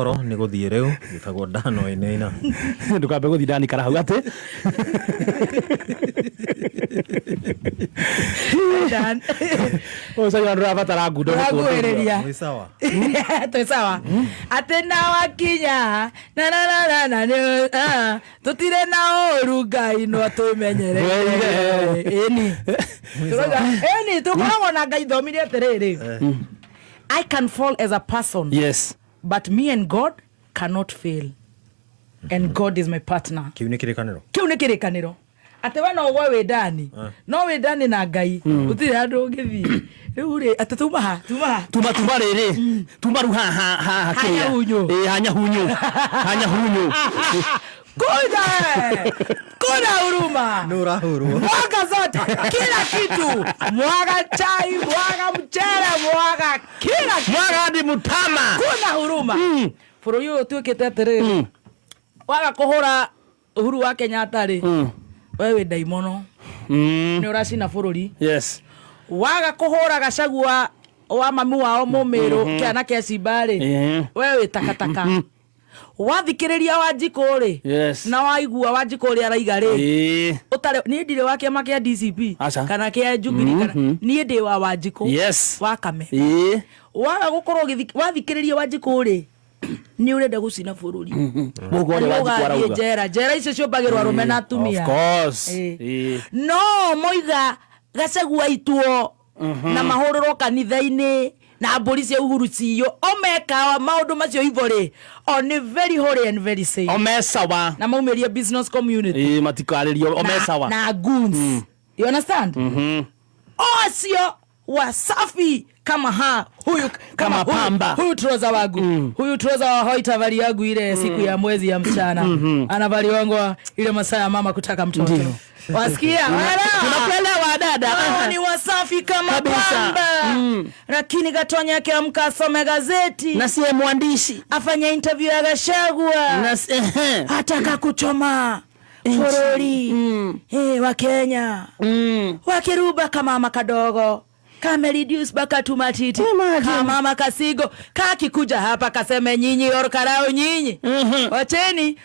koro ni guthie riu gitagwo Dano Inaina ndukambe guthi Dani karahau ati Dan Osa ndo rabatara ngundo ni sawa to sawa atena wakinya na tutire na orugai no tumenyere eni tukoragwo na ngai thomire atiriri I can fall as a person. Yes. But me and God cannot fail. And God is my partner. Kiu ni kirikaniro. Ate wana ogwa we Dani. No we Dani na ngai. Utire andu ngithi. Riu ri ate tuma riri. Tuma ru ha hanya hunyo. Hanya hunyo. Kuna huruma. Nura huru. Mwaga zote. Kila kitu. Mwaga chai, mwaga mchele, mwaga kila kitu. Mwaga hadi mutama. Kuna huruma. Furu yu tuikite atiriri. Waga kuhura Uhuru wa Kenyatta ri. Wewe daimono. Ni uracina bururi. Yes. Waga kuhura Gachagua wa mami wao Mumiru kiana kia Cimbari. Wewe takataka. Wathikiriria Wanjiku ri. Yes. Na waigua Wanjiku ri araiga ri. Utare ni ndire wa kiama kia DCP kana kia Jubilee kana ni ndi wa Wanjiku. Yes. Wakame. Waga gukorwo wathikiriria Wanjiku ri. Ni urenda gucina bururi. Mugore Wanjiku arauga. Jera icio ciumbagirwa rume na atumia. Of course. No moiga Gachagua ituo na mahururo kanitha-ini na mburi cia Uhuru ciyo omeka maundu macio ivori on very holy and very safe omesawa na maumeria business community matikaririo omesawa na goons. You understand? Osio wasafi kama huyu kama pamba huyu troza wangu huyu troza wa Hoita vali yangu ile siku ya mwezi ya mchana anavali wangu ile masaa ya mama kutaka mtoto. Wasikia? Tunakuelewa dada. Ni wasafi kama pamba. Lakini Gatonya yake amka asome gazeti. Na siye mwandishi. Afanya interview ya Gachagua. Ataka kuchoma bururi wa Kenya. Wakiruba kama mama kadogo. Kama reduce baka tumatiti. Kama mama Kasigo. Kakikuja hapa kaseme nyinyi orkarao nyinyi. Wacheni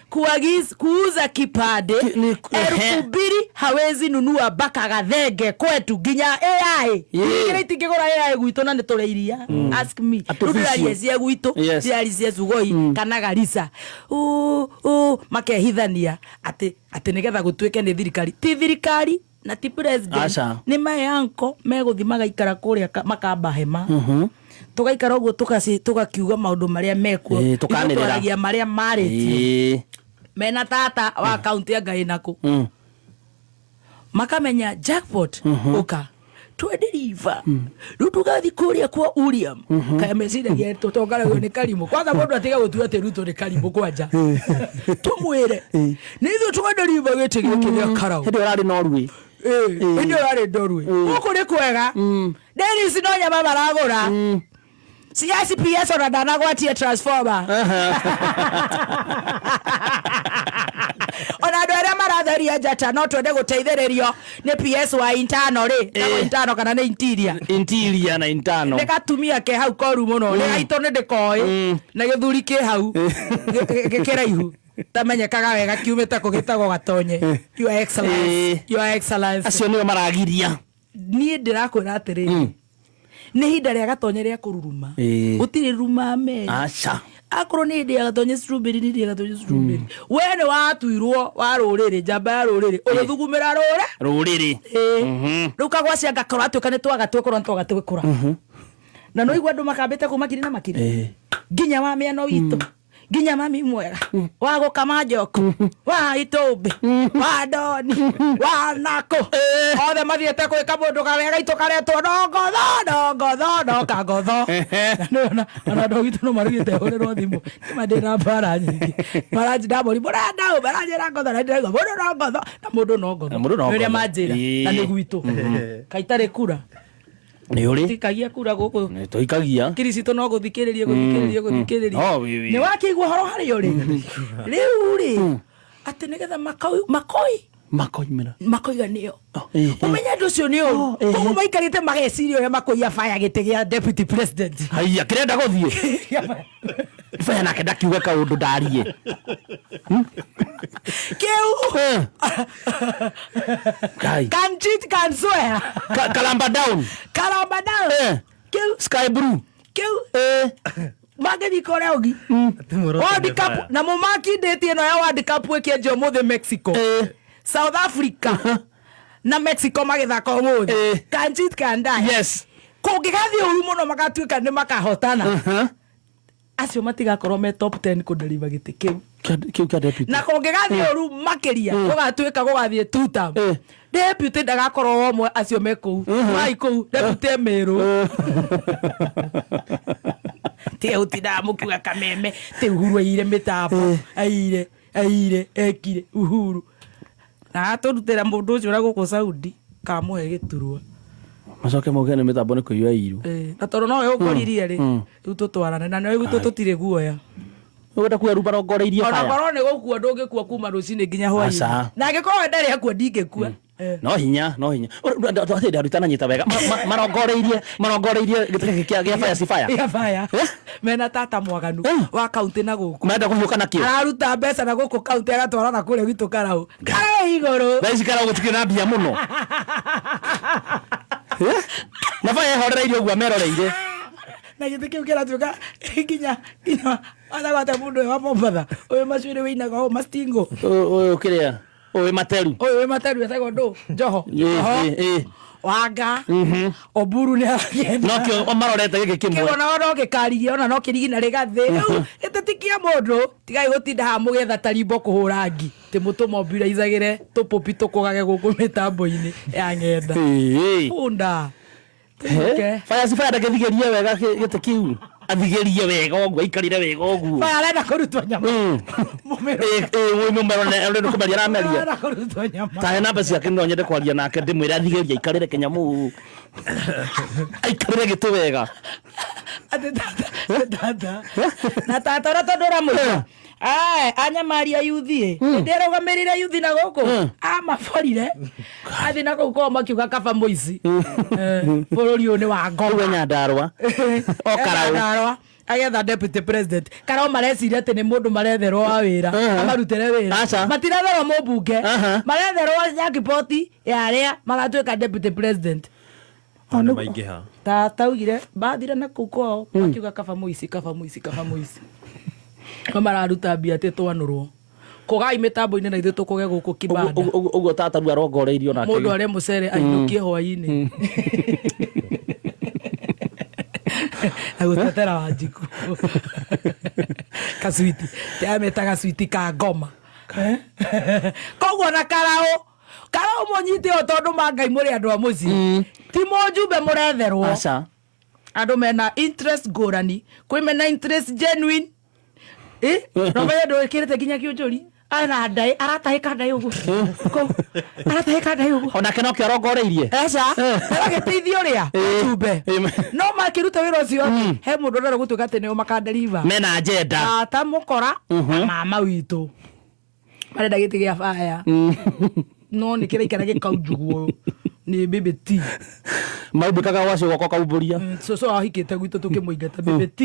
kuuza kipade. 2,000 hawezi nunua baka gathenge kwetu ginya AI. Ngira itingigora AI gwito na nitureiria. Ask me. Rudiraria gwito. Dirarisia Sugoi kana Garissa. Makehithania ati nigetha gutweke ni thirikari. Ti thirikari na ti president ni my uncle meguthimaga ikara kuria makamba hema tugaikara uguo tugakiuga maundu maria mekuo tukaniria maria mariti mena tata wa county ya Gainaku makamenya jackpot uka twedeliver rutugathi kuria kwa William kaya meciragia tutongaragio ni Karimũ kwanza mundu atiga gutua ati Ruto ni Karimũ kwanja tumwire nithu twedeliver giti giki gĩa Karau hindi urari Norway ndio yale Norway huko ni kwega Dennis no nyama baragura CSPS ona danagwatie transformer ona ndwere maratharia njata no twende guteithĩrĩrio ni PS wa internal ri na internal kana ni interior na internal ni gatumia ke hau koru muno ni gaito ni ndikoi na githuri ke hau gikiraihu tamenyekaga wega kiumite kugitagwo Gatonye. Your excellence acio niwe maragiria ni ndirakwira atiriri ni hinda ria Gatonye ria kururuma gutiri ruma me acha akoro ni ndia Gatonye strawberry ni ndia Gatonye strawberry wene watuirwo wa ruriri njamba ya ruriri uruthugumira ruriri ruka gwacia ngakora atuka ni twagatwekora ntwagatwekora na no igwa andu makambite kumakiri na makiri ginya wa miano witu ginya mami mwega wa gukama njoko wa Itumbi wa Doni wa Nako othe mathiete gwika mundu kawega itukaretwo ndongo kagotho na ndogitu no marugite huriro thimu mandira mbara nyingi maraji ndabori muranda marajira ngotho na ndirauga mundu no ngotho riria manjira na ni gwitu kaitare kura ni uri tikagia kura guku toikagia Kirisito no guthikiririe ni wakigwa horo hari uri riu ri ati nigetha makoiga niyo umenya nducio ni uru koguo maikarite mageciria uria makoia fire gite gia deputy president haya kirenda guthie Faya nake ndakiuga kaundu ndarie. Kiu. Kai. Can cheat, can swear. Kalamba down. Kalamba down. Kiu. Sky blue. Kiu. Mageni Koreogi. World Cup na mumaki date ino ya World Cup ikienjio muthe Mexico. South Africa. Na Mexico magithaka muthe. Can cheat, can die. Yes. Kungigathi uru muno magatuika ni makahotana. Acio matigakorwo me top 10 kudeliver giti kiu. Kiu ka deputy. Na kungigathi uru makiria gugatuika gugathie two term. Deputy ndagakorwo omwe acio me kuu. Mai kuu deputy meru. Tie utinda mukiuga Kameme te Uhuru aire mitambo aire ekire Uhuru na aturutira mundu ucio ra guku Saudi kamuhe giturwa macoke mauge ni mitambo ni kuiwa iru na tondu no ukoririe ri riu tutwarane na no tutire guoya ugenda kuya ruba rongoreirie fire fire ona korwo ni gukua ndungikua kuma rucini nginya hwaini na ngikorwo ndari akua ndingikua no hinya ndarutana nyita wega marongoreirie gitike kia fire si fire ya fire mena tata mwaganu wa kaunti na guku menda kuhiuka nakio araruta mbeca na guku kaunti agatwara na kure gitu karau iguru thaisi karau gutikire na mbia muno na fire horereirie uguo meroreire na gite kiu kiratuika nginya atagwate mundu wa Mombatha uyu macuire winaga o mastingo uyu kiria uyu materu etagwo ndu Njoho Wanga Oburu ni agenda nokio omarorete giki kimwe kiona no gikaririe ona no kirigina rigathi itetikia mundu tigai gutinda ha mugetha tarimbo kuhura ngi ti mutu mobilizagire tupupi tukugage guku mitambo-ini ya ngenda funda fire si fire ndagithigerie wega gite kiu athigerie wega ogwo ikarire wega ogwo fire arenda kurutwa nyama mumero mumero ne kumeria rameria arenda kurutwa nyama tahe namba ciake no nyende kwaria nake ndimwire athigerie ikarire kinyamu ikarire gitu wega tata na tata ora tondora mu anyamaria yuthi ndirugamirire yuthi na guku amaborire athi na guku makiuga kaba muici bururi uyu ni wa Ngoma Nyandarua Karau agetha deputy president Karau mareciria ati ni mundu maretherwo wa wira amarutire wira matiretherwo mubunge maretherwo nyakipoti yaria magatuika deputy president ona maingiha tata ugire bathire na kuko makiuga kaba muici mararuta mbia te twanurwo kugai mitambo-ini na ithu tukuge guku kibanda uguo tata ru arongoreirio nake mundu ari mucere ainukie hwaini agutetera Wanjiku kaswiti tiameta kaswiti ka Ngoma koguo na Karau munyite o tondu mangai muri andu a mucii ti mujumbe muretherwo andu mena interest ngurani kwi mena interest genuine no medo kirete ginya kiujuri ana ndai aratahika ndai ugu aratahika ndai ugu ona keno kio arongoreirie agiteithio ria tumbe no makiruta wira ucio he mundu ndara gutuika ati nio makadeliver mena agenda ata mukora mama witu marenda giti gia fire no ni kira ikara gikaujugu ni BBT maubikaga wacio goko kauburia so ahikite gwitu tukimuingata BBT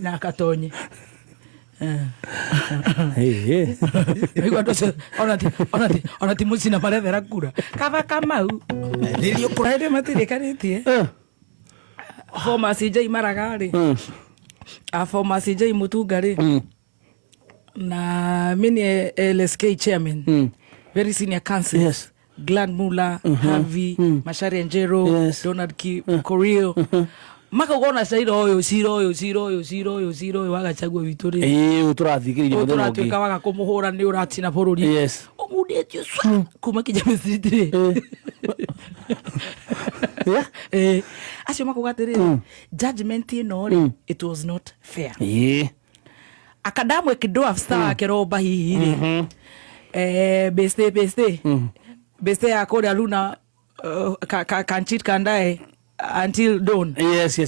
na katonye ona ti mucina marethera kura kaba Kamau nilio kuraide matirikanitie former CJ Maragari former CJ Mutungari na mini LSK chairman very senior councillors Glenn Muller Harvey Macharia Njero Donald Korio makagona ciro uyu wagachagua witu ri uturathigiririe muthenya ungi uturatuika waga kumuhura ni uratina bururi umudetio kuma Kijambe Street ri acio makugatiri judgment ino ri it was not fair akadamwe kidoa star keroba hihi ri beste ya kodi aluna kanchit kandae until dawn yes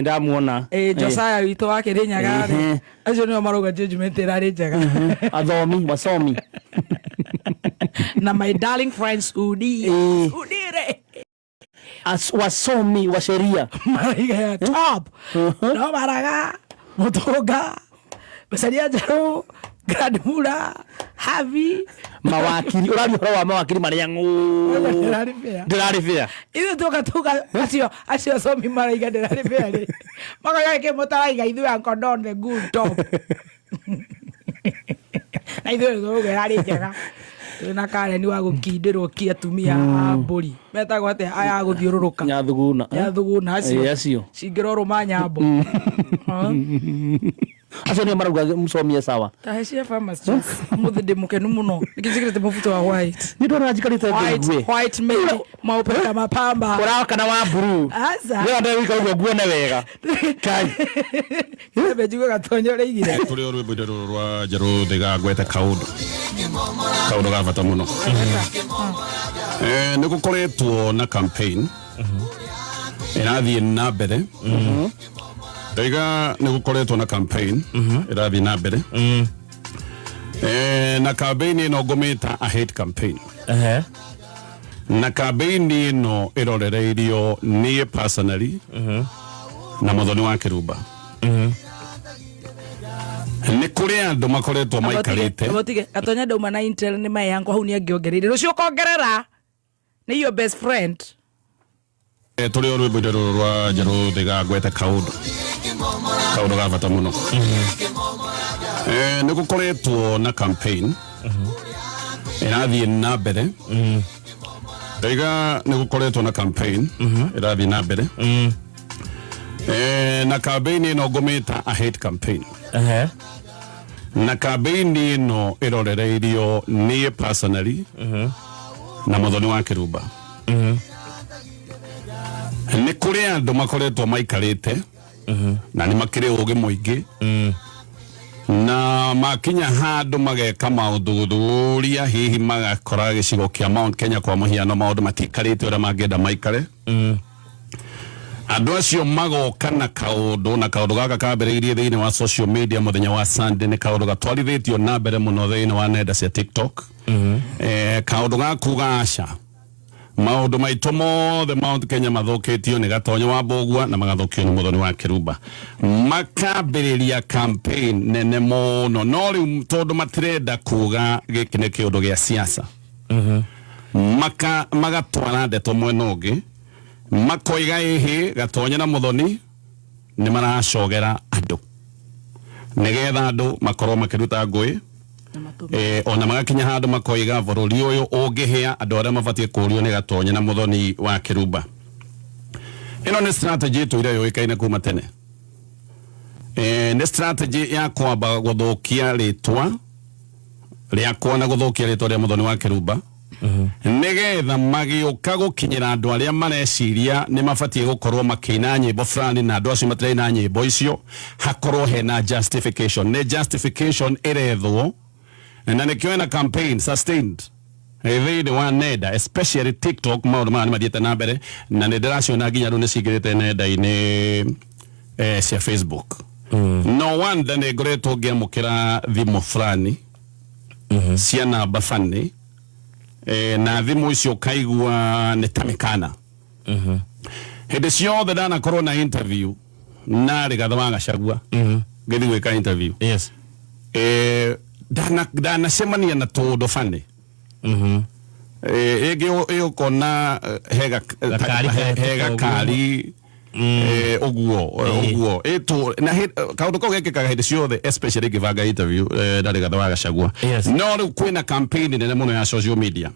ndamuona Josiah wito wake ri Nyagare acio ni maroga judgment irari njega athomi wasomi na my darling friends udire wasomi wa sheria mariga top no maraga Mutunga Macharia Njaru Grandmula Havi mawakili urari horo wa mawakili maria ndiraribia ithu tuka acio somi maraiga ndiraribia ri magageke mutaraiga ithu ya condon the good top na ithu gerari njega na Karen wa gukindirwo ki atumia mburi metagwo ate aya guthiururuka nyathuguna acio cingirorwo manyambo acio ni maruga musomie sawa tahecia farmers juice muthi ndimukenu muno nikijikirite mufuto wa white ni ndona njikarite white made maupeka mapamba ora kana wa blue asa ni ndo wika ugo guone wega kai ebe jugo gatonyo reigire turi o rwimbo rwa Njaru ndigagwete kaundu ga bata muno ni gukoretwo na campaign irathie na mbere Daiga ni gukoretwo na campaign irathie na mbere na campaign ino ngomita a hate campaign na campaign ino irorereirio nie personally na Muthoni wa Kirumba ni kuri andu makoretwo maikarite abotige atonya ndauma na intel ni mai yangu hau ni angiongereire rucio kongerera ni your best friend turi o rwimbo rwa Njaru ndigagwete kaundu ga bata muno ni gukoretwo na campaign irathie na mbere Daiga ni gukoretwo na campaign irathie na mbere na campaign ino ngomita a hate campaign na campaign ino irorereirio nie personally na Muthoni wa Kirumba ni kuri andu makoretwo maikarite na ni makire ugi muingi na makinya handu mageka maundu guthuria hihi magakora gicigo kia Mount Kenya kwa muhiano maundu matikarite ura mangenda maikare andu acio magoka na kaundu gaka kambereirie thiini wa social media muthenya wa Sunday ni kaundu gatwarithitio na mbere muno thiini wa nenda cia TikTok kaundu gakuga aca maundu maitu mothe Mount Kenya mathukitio ni Gatonyo wa Mbugua na magathukio ni Muthoni wa Kirumba makambiriria campaign nene muno no riu tondu matirenda kuga giki ni kiundu gia siasa magatwara ndeto mwena ungi makoiga ihi Gatonyo na Muthoni ni maracogera andu nigetha andu makorwo makiruta ngui ona magakinya handu makoiga bururi uyu ungihia andu aria mabatie kurio ni Gatonyo na Muthoni wa Kirumba ino ni strategy tu ire yoikaine kuma tene ni strategy ya kwamba guthukia ritwa riakwa na guthukia ritwa ria Muthoni wa Kirumba nigetha magiuka gukinyira andu aria mareciria ni mabatie gukorwo makina nyimbo fulani na andu acio matiraina nyimbo icio hakorwo hena justification ni justification irethwo na nikio na campaign sustained thiini wa nenda especially TikTok maundu maya ni mathiete na mbere na ni ndiraciona nginya riu ni cingirite nenda-ini cia Facebook no wonder ni ngoretwo ngiamukira thimu fulani cia namba fani na thimu icio kaigua ni tamikana hindi ciothe ndanakorwo na interview na Rigathi wa Gachagua ngithi gwika interview yes danacemania na tundu fani igi ukona hega kari uguo eto na kaundu kau gekikaga hindi ciothe especially givanga interview na Rigathi wa Gachagua no riu kwina campaign nene muno ya social media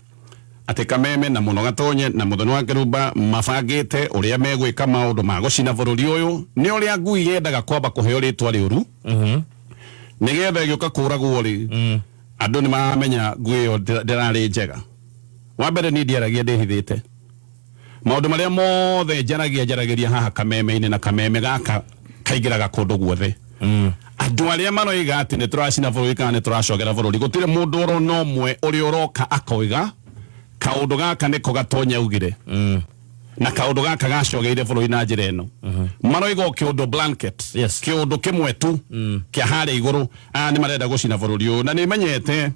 ati Kameme na muno Gatonye na Muthoni wa Kirumba mabangite uria megwika maundu ma gucina bururi uyu ni uria ngui yendaga kwamba kuheo ritwa riuru nigetha giuka kuragwo ri andu ni maramenya ngui iyo ndirari njega wa mbere ni ndiaragia ndihithite maundu maria mothe njaragiria haha Kameme-ini na Kameme gaka kaigiraga kundu guothe andu aria maroiga ati ni turacina bururi kana ni turacogera bururi gutire mundu orona umwe uri uroka akoiga kaundu gaka niko Gatonyo augire na kaundu gaka gacogeire bururi na njira ino maroiga kiundu blanket kiundu kimwe tu kia hare iguru ni marenda gucina bururi uyu na ni menyete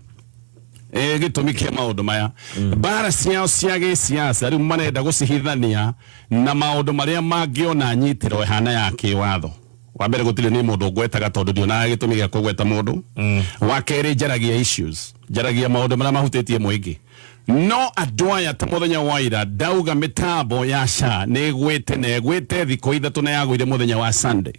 gitumi kia maundu maya bara ciao cia giciaca riu marenda gucihithania na maundu maria mangiona nyitiro hana ya kiwatho wa mbere gutire ni mundu ngwetaga tondu ndiona gitumi gia kugweta mundu wa keri njaragia issues njaragia maundu maria mahutitie muingi no andu aya ta muthenya wa ira ndauga mitambo ya SHA negwite thiko ithatu na yagwire muthenya wa Sunday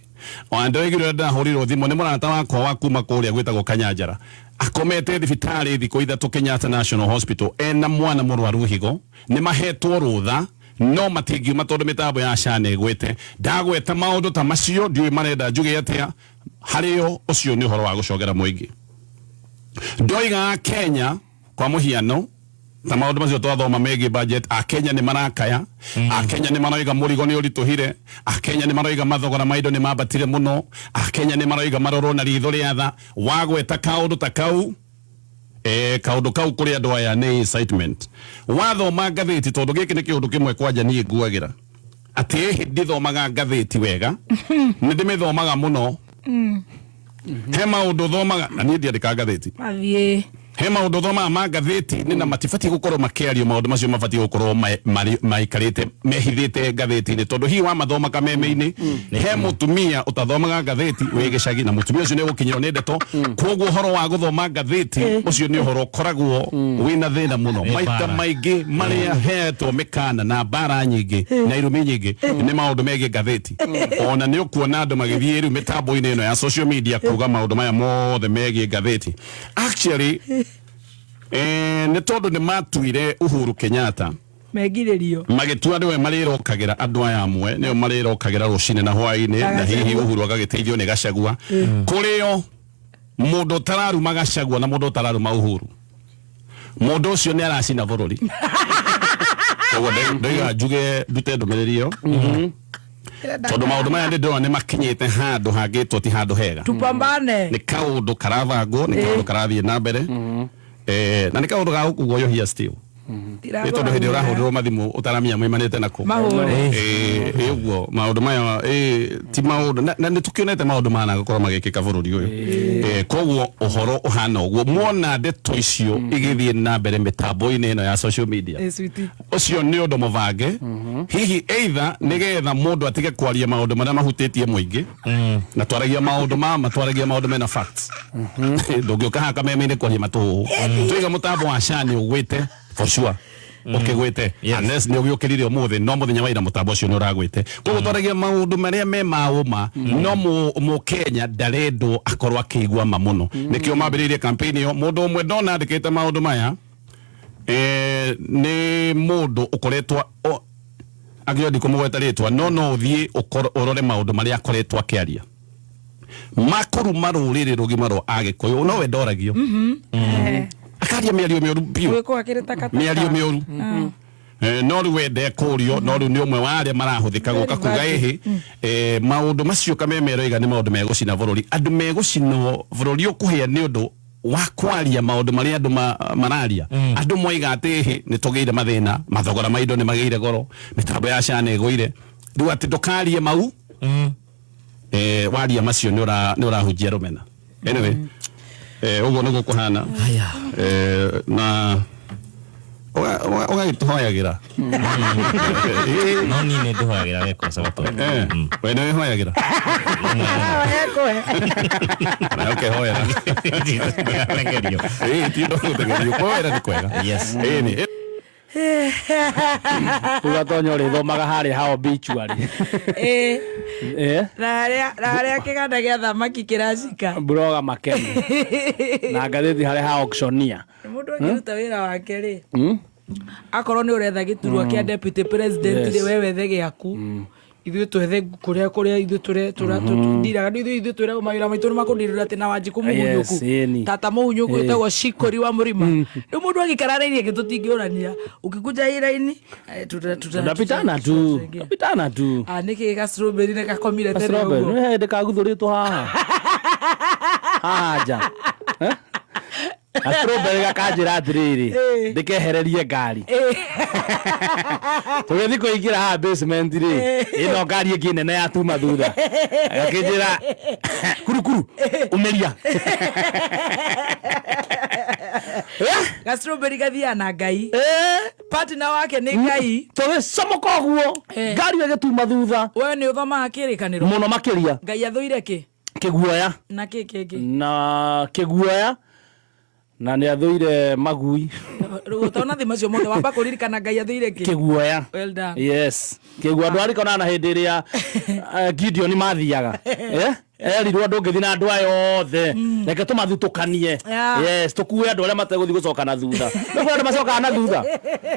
andu igire ndahurirwo thimu ni murata wakwa wa kuma kuria gwitagwo Kanyanjara akomete thibitari thiko ithatu Kenyatta National Hospital ena mwana murwaru higo ni mahetwo rutha no matingiuma tondu mitambo ya SHA negwite ndagweta maundu ta macio ndiui marenda njuge atia hario ucio ni uhoro wa gucogera muingi ndoiga Kenya kwa muhiano ta maundu macio twathoma megi budget a Kenya ni marakaya a Kenya ni maroiga murigo ni urituhire a Kenya ni maroiga mathogora maido ni mabatire muno a Kenya ni maroiga maroro na ritho riatha wagweta kaundu ta kau kaundu kau kuri andu aya ni incitement wathoma ngatheti tondu giki ni kiundu kimwe kwanja nie nguagira ati hindi thomaga ngatheti wega ni ndimithomaga muno he maundu thomaga na nie ndiandika ngatheti he maundu thoma ma ngatheti ni na matifati gukorwo makiario maundu macio mafati gukorwo maikarite mehithite ngatheti ni tondu hi wa mathoma kameme-ini he mutumia utathomaga ngatheti wi gicagi na mutumia ucio ni gukinyirwo ni ndeto koguo horo wa guthoma ngatheti ucio ni horo koragwo wina thina muno maita maingi maria hetwo mikana na bara nyingi na irumi nyingi ni maundu megi ngatheti ona ni ukuona andu magithie riu mitambo-ini ino ya social media kuga maundu maya mothe megi ngatheti actually ni tondu ni matuire Uhuru Kenyatta megiririo magitua niwe marirokagira andu aya amwe niyo marirokagira rucine na hwaini na hihi Uhuru agagiteithio ni Gachagua kurio mundu tararuma Gachagua na mundu tararuma Uhuru mundu ucio ni aracina bururi koguo ndoiga njuge ndute ndumirio tondu maundu maya ndona ni makinyite handu hangitwo ti handu hega tupambane ni kaundu karavangwo ni kaundu karathie na mbere na ni kaundu ga gukugoyohia still ni tondu hindi urahurirwo mathimu utaramenya mwimanite nako uguo maundu maya ti maundu na ni tukionete maundu mana gukorwo magikika bururi uyu koguo uhoro uhana uguo muona ndeto icio igithie na mbere mitambo-ini ino ya social media ucio ni undu muvange hihi either nigetha mundu atige kwaria maundu maria mahutitie muingi na twaragia maundu twaragia maundu mena facts ndungiuka haka meme-ini kwaria matu twiga mutambo wa SHA ni ugwite for sure ukigwite unless ni ugiukirire umuthi no muthenya waira mutambo ucio ni uragwite koguo twaragia maundu maria me mauma no mu Kenya ndarendo akorwo akigua mamuno nikio mambiririe campaign yo mundu umwe ndona andikite maundu maya ni mundu ukoretwa agio ndikumugweta ritwa no uthie urore maundu maria akoretwa akiaria makuru marurire rugima ro agikuyu no we ndoragio akaria miario mioru piu miario mioru no ri wende kurio no ri ni umwe wa aria marahuthika guka kuga ihi maundu macio kamemero iga ni maundu megucina bururi andu megucinwo bururi ukuhia ni undu wa kwaria maundu maria andu mararia andu moiga ati ni tugeire mathina mathogora maindo ni mageire goro mitambo ya SHA ni igwire riu ati ndukarie mau waria macio ni urahujia rumena anyway uguo niguo kuhana na ugagituhoyagira no ni nduhoyagira weko sabato we ni hoyagira okay hoyera negerio tindo kutegerio hoyera ni kwega yes ni ugatonyo ri thomaga hari ha obituary raria kiganda gia thamaki kiracika broga makeni na ngatheti hari ha auctioneer mundu akiruta wira wake ri akorwo ni uretha giturwa kia deputy president ri wewe the giaku ithuĩ twethe kuria ithuĩ turandiraga ithuĩ twĩragwo mawĩra maitũ nĩ makũndirĩra atĩ na Wanjiku mũhunyũku tata mũhunyũku wĩtagwo Cikori wa Mũrima rĩu mũndũ agĩkararairie gĩ tũtingĩũrania ũkĩkunja iraini tutapitana tu nĩkĩ ga strawberry nĩ gakomire tene ũguo nĩ hĩndĩ kaguthũrĩtwo haha nja strawberry gakanjĩra atĩrĩrĩ ndĩkehererie ngari tũgĩthiĩ kũingĩra haha basement rĩ ĩno ngari ĩngĩ nene ya tuma thutha agakĩnjĩra kurukuru umeria ga strawberry gathiaga na ngai partner wake nĩ Ngai tũgĩcomoka ũguo ngari ĩgĩtuma thutha we nĩ ũthomaga kĩrĩkanĩro mũno makĩria Ngai athũire kĩ kĩguoya na kĩngĩ na kĩguoya na nĩ athũire magui ũtona thĩ macio mothe wamba kũririkana Ngai athũire kĩ kĩguoya well done yes kĩguoya andũ arikona na hĩndĩ ĩrĩa Gideon mathiaga erirwo andũ ngĩthi na andũ aya othe reke tũmathutũkanie yes tũkue andũ arĩa mategũthi gũcoka na thutha nĩ andũ macokaga na thutha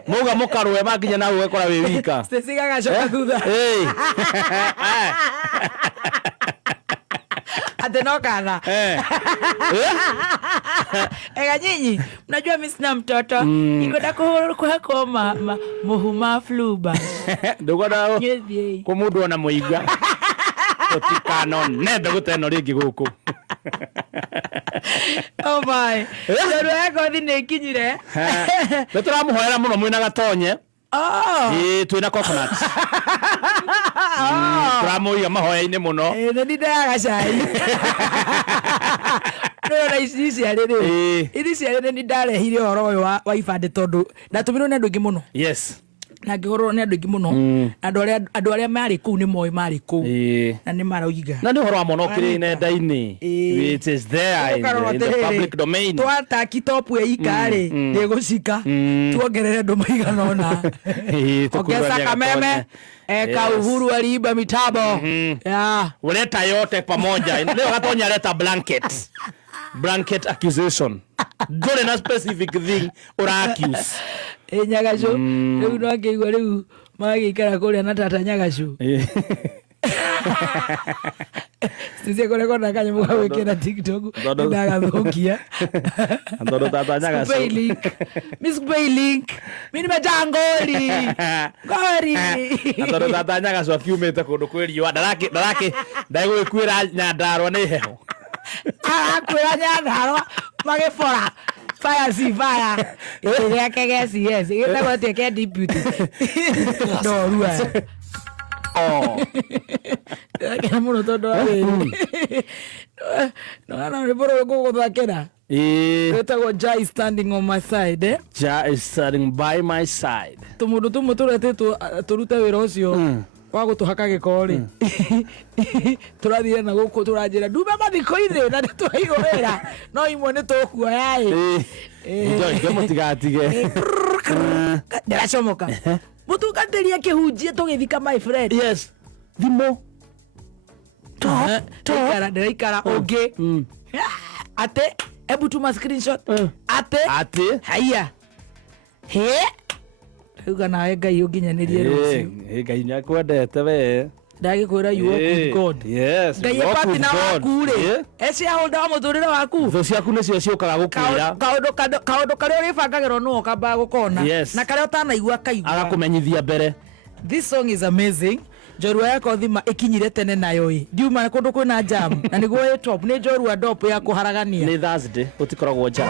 mauga mũkarwe manginya nawe wekora wĩ wika gacoka thutha ate no kana ega nyinyi mnajua mimi sina mtoto nikwenda kuhako muhuma fluba ndogoda kwa mundu ona muiga otikano nebe guteno ringi guku oh my ndogo yako thine kinyire tũtũramuhoera mũno mwĩna gatonye twĩna coconut tũramũiga mahoya-inĩ mũno nĩ ndaga cai na ici ciarĩrĩ nĩ ndarehire ũhoro ũyũ wa ibandĩ tondũ ndatũmirwo nĩ andũ aingĩ mũno yes na ngĩhũrwo nĩ andũ aingĩ mũno andũ arĩa marĩ kũu nĩ moĩ marĩ kũu na nĩ maroiga na nĩ ũhoro wa mũno kĩrĩ nenda-inĩ it is there in the public domain twataki topu ĩikarĩ nĩgũcika tuongerere andũ maigana ũna ongeza kameme eka Uhuru aliiba mitambo uleta yote pamoja leo gatonya leta blanket accusation ndore na specific thing ora accuse Nyagacu rĩu no ngĩigua rĩu magĩikara kũrĩa na tata Nyagacu sisi kũreko na kanyamũ ga gwĩkĩra TikTok ndagathũkia ndoro tata Nyagacu Miss Bailink mimi nimejaa ngori ndoro tata Nyagacu akiumĩte kũndũ kwĩ riũa ndarake ndagũkwĩra Nyandarua nĩ heho arakwĩra Nyandarua magĩbora fire si fire ĩrĩa kegesi yes gĩtagwo atĩa kĩa deputy ndorua kena mũno tondũ no rĩboro gũgũthakĩra gĩtagwo Jah is standing on my side Jah is standing by my side tũmũndũ tũmwe tũretĩtwo tũrute wĩra ũcio wa gũtũhaka gĩko-rĩ tũrathire na gũkũ tũranjĩra ndume mathiko-inĩ na nĩtũheirwo wĩra no imwe nĩtũkuoya-ĩ mũtigatige ndĩracomoka mũtungatĩria kĩhunjie tũgĩthika my friend yes thimo ndĩraikara ũngĩ atĩ ebu tuma screenshot atĩ haiya Uga nawe Ngai ũnginyanĩrie rũciũ Ngai nĩakwendete we ndagĩkwĩra you walk with God yes Ngai partner waku-rĩ shareholder wa mũtũrĩre waku thũ ciaku nĩcio ciũkaga gũkwĩra kaũndũ karĩa ũrĩbangagĩrwo nĩwe ũkambaga gũkona na karĩa ũtanaigua kaigua agakũmenyithia mbere. This song is amazing. Njorua yako thima ikinyire tene nayo-ĩ ndiuma kũndũ kwĩna jam na nĩguo ĩ top nĩ njorua dope ya kũharagania nĩ Thursday gũtikoragwo jam